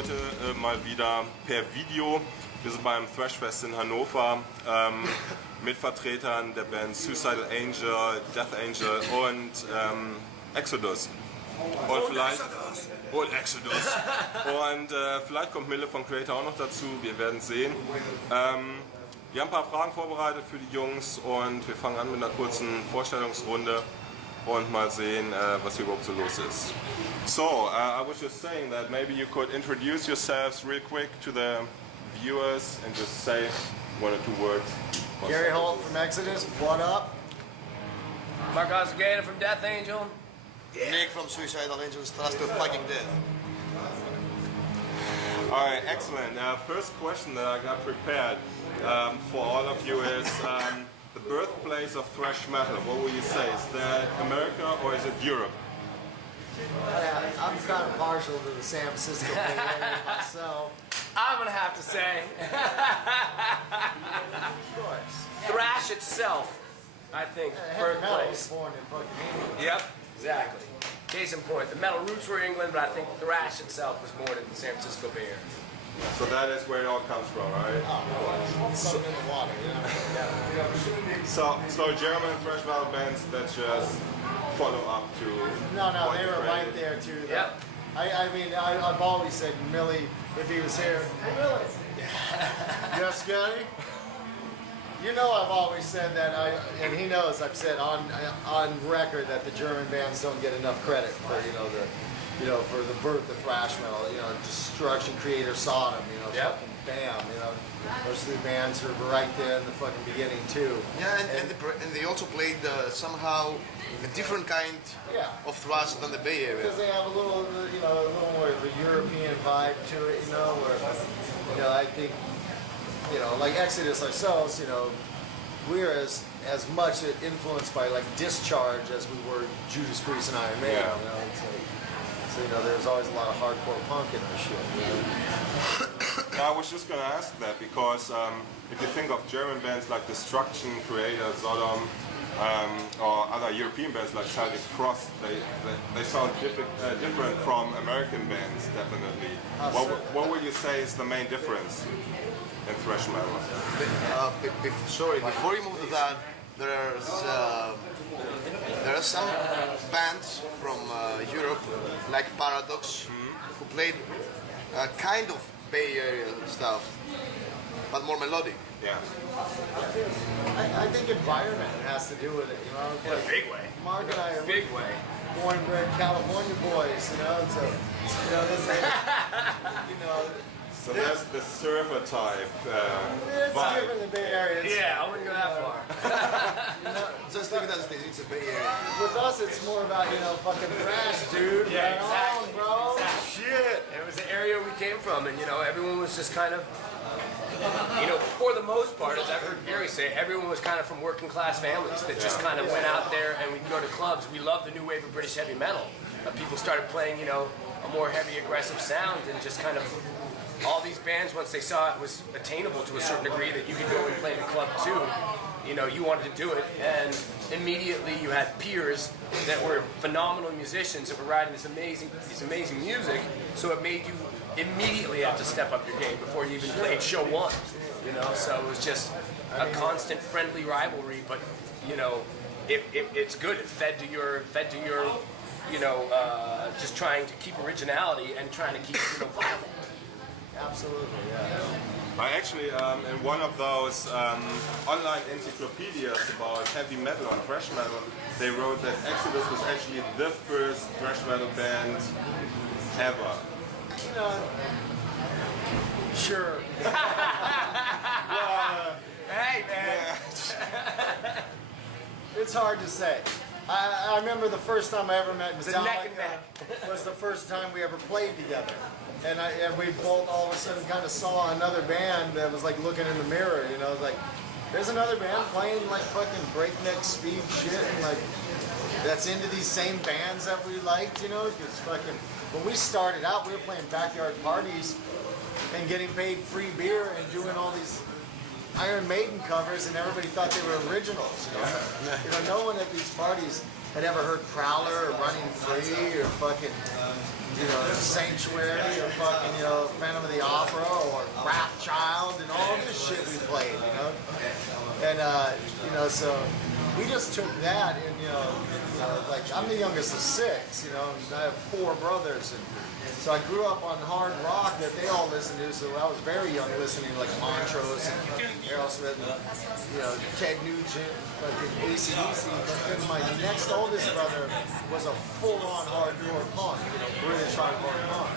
heute mal wieder per Video. Wir sind beim Thrashfest in Hannover mit Vertretern der Band Suicidal Angel, Death Angel und Exodus. Und Exodus. Und vielleicht kommt Mille von Creator auch noch dazu, wir werden sehen. Wir haben ein paar Fragen vorbereitet für die Jungs und wir fangen an mit einer kurzen Vorstellungsrunde und mal sehen, was hier überhaupt so los ist. So, I was just saying that maybe you could introduce yourselves real quick to the viewers and just say one or two words. Gary Holt from Exodus, what up? Magazin from Death Angel. Yeah. Nick from Suicidal Angels, trust to fucking death. Alright, excellent. First question that I got prepared for all of you is the birthplace of thrash metal. What would you say? Is that America or is it Europe? I'm kind of partial to the San Francisco Bay Area myself. I'm gonna have to say, Of course. thrash itself, I think, Heavy metal was birthplace. born in fucking England. Yep, exactly. Case in point, the metal roots were England, but I think thrash itself was born in the San Francisco Bay Area. So that is where it all comes from, right? Oh, of course. Something in the water, you know? So German thrash metal bands that just follow up to. No, what they you were right created. there too. Yep. I've always said, Millie, if he was here, hey Millie. Yes, Scotty? You know I've always said that, and he knows I've said on record that the German bands don't get enough credit for, for the birth of thrash metal, Destruction, Creator, Sodom, Yep. fucking bam, those three bands were right there in the fucking beginning too. Yeah, and they also played somehow a different kind of thrash than the Bay Area. Because they have a little more of a European vibe to it, where, I think, like Exodus ourselves, we're as much influenced by like Discharge as we were Judas Priest and Iron Maiden. So there's always a lot of hardcore punk in our shit. I was just going to ask that because if you think of German bands like Destruction, Creator, Sodom, or other European bands like Celtic Frost, they sound different from American bands, definitely. What would you say is the main difference in thrash metal? Before you move to that, there are some bands from Europe, like Paradox, who played kind of Bay Area stuff, but more melodic. Yeah. I think environment has to do with it, In a big way. Mark and I are Big way. born and bred California boys, so So that's the surfer type it's vibe. different in the Bay Area. Yeah, I wouldn't go that far. Just leave it as it is, it's a Bay Area. With us, it's more about, fucking thrash, dude. Yeah, Right exactly. on, bro. Exactly. Shit. It was the area we came from, and everyone was just kind of, for the most part, as I've heard Gary say, everyone was kind of from working class families that just kind of went out there and we'd go to clubs. We loved the new wave of British heavy metal. People started playing, a more heavy, aggressive sound, and just kind of all these bands, once they saw it was attainable to a certain degree that you could go and play in a club too, you wanted to do it, and immediately you had peers that were phenomenal musicians that were writing this amazing music, so it made you immediately have to step up your game before you even played show one, so it was just a constant friendly rivalry, but it's good. It fed to your just trying to keep originality and trying to keep violent. Absolutely, yeah. I actually, in one of those online encyclopedias about heavy metal and thrash metal, they wrote that Exodus was actually the first thrash metal band ever. Sure. Hey, man. It's hard to say. I remember the first time I ever met It's a neck and Metallica was the first time we ever played together. And we both all of a sudden kind of saw another band that was like looking in the mirror, like, there's another band playing like fucking breakneck speed shit and like, that's into these same bands that we liked, because fucking, when we started out, we were playing backyard parties and getting paid free beer and doing all these Iron Maiden covers, and everybody thought they were originals. No one at these parties had ever heard Prowler or Running Free or fucking, Sanctuary or fucking, Phantom of the Opera or Wrathchild and all this shit we played, And, so we just took that and, like I'm the youngest of six, and I have four brothers. And so I grew up on hard rock that they all listened to, so I was very young listening to like Montrose and Aerosmith and, Ted Nugent, fucking AC/DC. But then my next oldest brother was a full-on hardcore punk, British hardcore punk.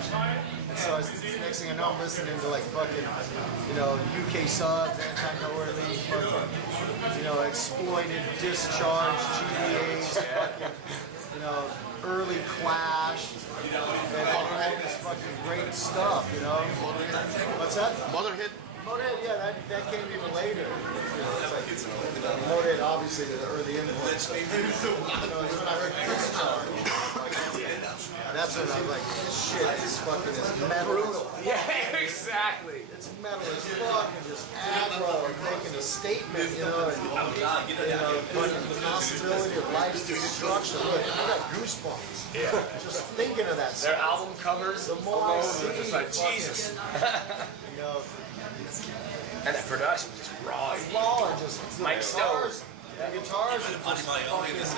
And so next thing I know, I'm listening to like fucking, UK Subs, Anti-Northerly, fucking, Exploited, Discharge, GBAs, fucking, early Clash, and all this fucking great stuff, What's that? Motorhead. Motorhead, yeah, that came even later. It's like, Motorhead obviously the early influence. When I heard Discharge, that's when I was like, this shit is fucking metal. Brutal. Yeah, exactly. It's metal as fuck and just aggro and making a statement, and fucking the possibility of life's destruction. Look, I got goosebumps. Yeah. Just thinking of that Their stuff. album covers, The more I alone, see, are just like, fucking, Jesus. And And that production was just raw. raw and just Mike guitars. The guitars are just fucking just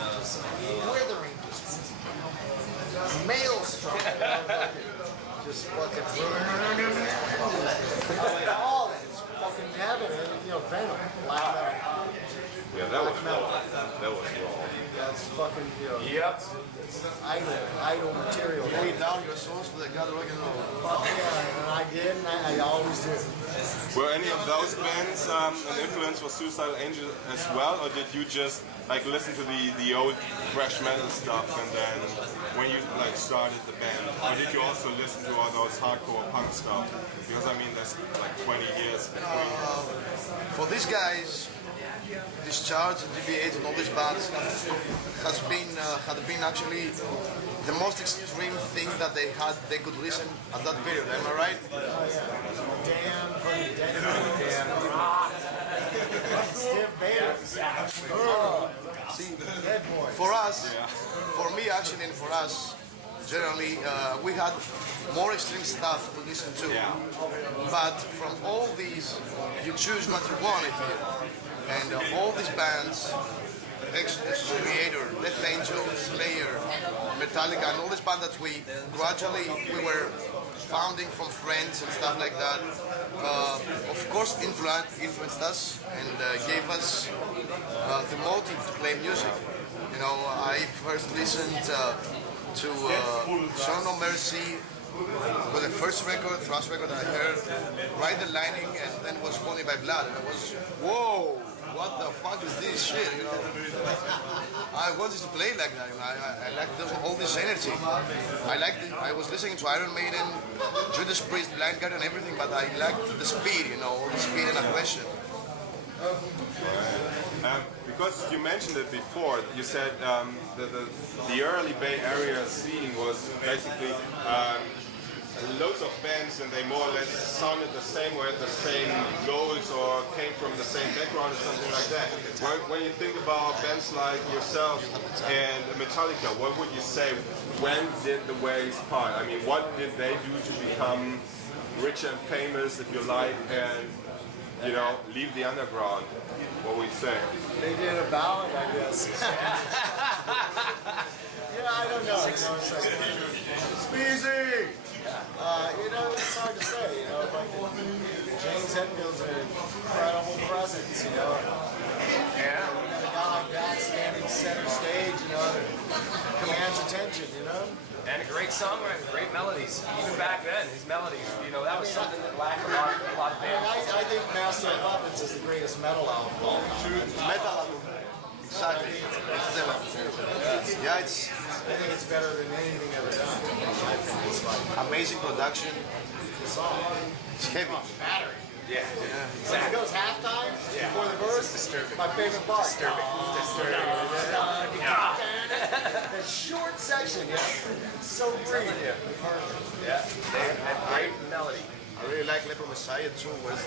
withering, just maelstrom. Just fucking all that is fucking heaven. And, Venom, black metal. Yeah, that was raw. That was raw. That's fucking, Yep. it's idle material. Lay down your souls for the God rock and roll. Fuck yeah, and I did, and I always do. Were any of those bands an influence for Suicidal Angel as well, or did you just like listen to the old thrash metal stuff and then when you like started the band, or did you also listen to all those hardcore punk stuff? Because I mean, there's like 20 years between. For these guys, Discharge and DB8 and all these bands had been actually the most extreme thing that they could listen at that period. Am I right? Damn funny, damn rock. Skip Bayless. See, Dead boy. for us, for me actually, and for us, generally, we had more extreme stuff to listen to. Yeah. But from all these, you choose what you wanted here. And all these bands, Exodus, Creator, Death Angel, Slayer, Metallica, and all these bands that we were founding from friends and stuff like that, of course influenced us and gave us the motive to play music. I first listened to Show No Mercy, was the first record, thrash record that I heard, Ride the Lightning, and then was Haunted by Blood. And I was, whoa, what the fuck is this shit? I wanted to play like that. I liked all this energy. I was listening to Iron Maiden, Judas Priest, Blind Guardian, and everything, but I liked the speed, all the speed and aggression. Because you mentioned it before, you said the early Bay Area scene was basically loads of bands and they more or less sounded the same or had the same goals or came from the same background or something like that. When you think about bands like yourself and Metallica, what would you say, when did the ways part? I mean, what did they do to become rich and famous, if you like, and leave the underground? What would you say? They did a ballad, I guess. I don't know. It's like, Speezy! It's hard to say, James Hetfield's an incredible presence, Yeah. You got a guy like that standing center stage, commands attention, And a great songwriter, great melodies. Even back then, his melodies, that was something that lacked a lot of bands. I think Master of Puppets is the greatest metal album of all time. Metal album. Exactly. Yeah, it's I think it's better than anything ever done. I think it's like amazing production. the song. It's heavy. Battery. Yeah. When it goes halftime before the verse, disturbing. my favorite part. Disturbing. That short section, it's so brief. Yeah. They had great melody. I really like Leper Messiah too, where's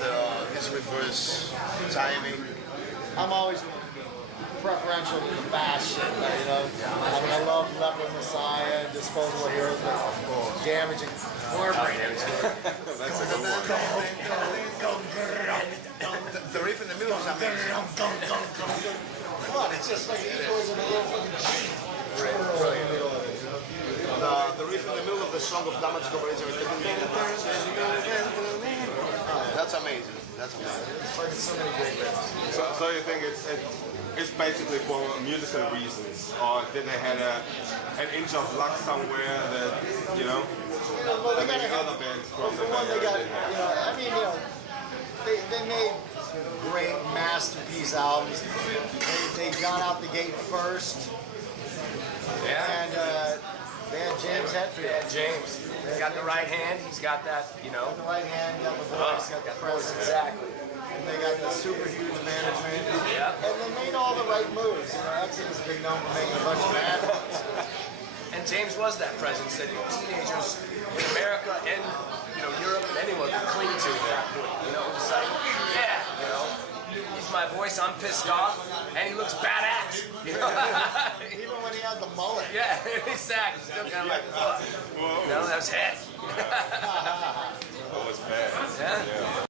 his reverse timing. I'm always looking preferential to the fast shit, you know. I mean, I love Leopard Messiah and Disposable Heroes, but damaging cornbread. The riff in the middle is amazing. God, it's just like equals in a little fucking G. The riff in the middle of the song of Damage Corporation. That's amazing. That's amazing. It's fucking so many great riffs. So you think it's basically for musical reasons, or did they had an inch of luck somewhere that, you know, Well, that maybe other bands from the one they area got, didn't have? you know, I mean, you know, they made great masterpiece albums. They got out the gate first, Yeah. and they had James Hetfield. Yeah, James. He's got the right hand. He's got that, you know. The right hand, got the voice, got the presence. Exactly. And they got the super huge management. Yep. And they made all the right moves. You know, Exodus is big known for making a bunch of bad ones. And James was that presence that teenagers in America and, you know, Europe and anyone could cling to at that point. You know, just like, yeah, you know, he's my voice, I'm pissed off, and he looks badass. You know? Even when he had the mullet. Yeah, exactly. Still kind of like, fuck. You know, that was head. That was bad. Yeah. Yeah.